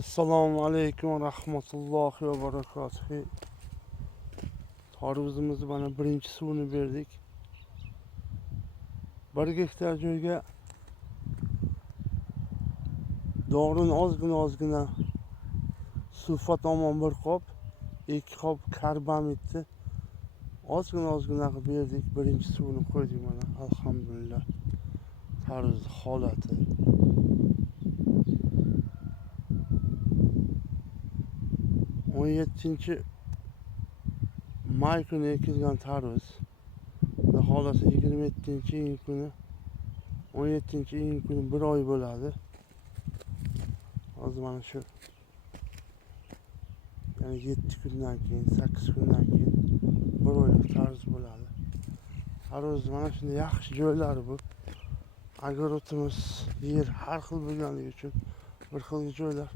Assalomu alaykum va rahmatullohi va barakatuh. Tarvuzimizni mana birinchi suvini berdik. 1 gektar joyga dorini ozgina sulfat omon 1 qop, 2 qop karbamidni ozgina qilib berdik. Birinchi suvini qo'ydik mana. Alhamdulillah. Tarvuz holati. On 7-may kuni ekilgan tarvuz. Holasi 27-iyun kuni, 17-iyun kuni 1 oy bo'ladi. Hozir mana shu, ya'ni 7 kundan keyin, 8 kundan keyin 1 oylik tarvuz bo'ladi. Tarvuz mana shunday yaxshi joylari bu. Огородimiz yer har xil bo'lganligi uchun bir xil joylar.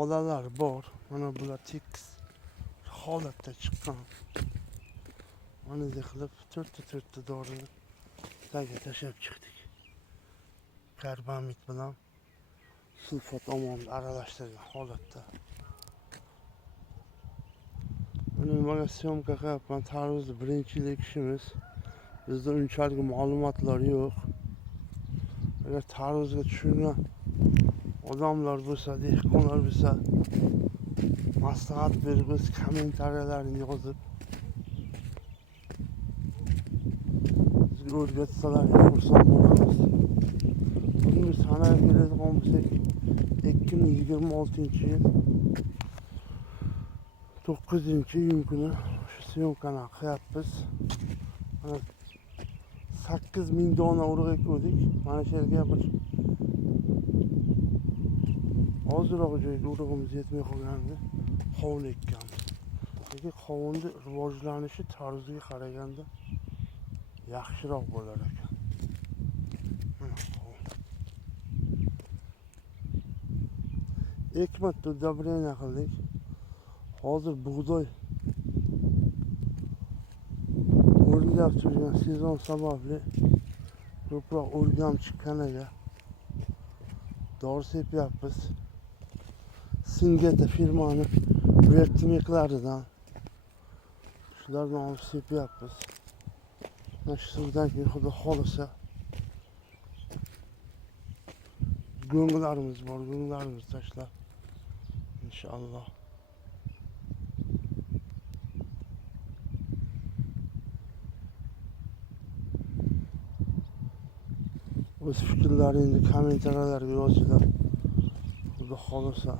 Olalar bor. Mana bular tekis holatda chiqqan. Mana qilib 4ta dorini tagiga tashlab chiqdik. Karbamid bilan sulfat omonni aralashtirgan holatda. Buni nimaga syomka qilyapman? Tarvuzni birinchi yil ekishimiz. Bizda unchalik ma'lumotlar yo'q. Agar tarvuzga tushungan odamlar bo'lsa, dehqonlar bo'lsa, maslahat berib, o'z kommentariyalarni yozib bizga o'rgatsalar xursand bo'lamiz. Bugungi sanaga keladigan bo'lsak, 2026-yil 9-iyun kuni shu syomkani qilyapmiz. 8000 dona urug' ekdik. Mana shu yerga bir ozroq joyga urug'imiz yetmay qolgandi. Qovun ekkanmiz. Lekin qovunni rivojlanishi tarvuzga qaraganda yaxshiroq bo'lar ekan. Mana qovun. Ekmatda udobreniyya qildik. Hozir bug'doy o'rgilab turgan sezon sababli ko'proq o'rgam chiqqaniga dori sepyapmiz. Singeta firmani vertimiklaridan shularni olib sepyapmiz. Mana shu suvdan keyin xudo xolisa go'nglarimiz bor, go'nglarimizni tashlab inshaalloh. O'z fikrlaringizni kommentariyalarga yozinglar. Xudo xolisa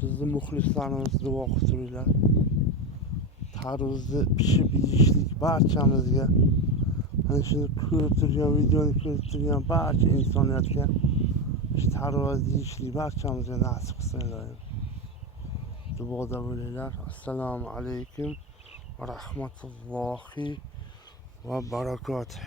bizni muxlislarimiz duo qilib turinglar. Tarvuzni pishib yeyishlik barchamizga, mana shuni ko'rib turgan, videoni ko'rib turgan barcha insoniyatga shu tarvuz yeyishlik barchamizga nasib qilsin Ilohim. Duoda bo'linglar. Assalomu alaykum va rahmatullohi va barakatuh.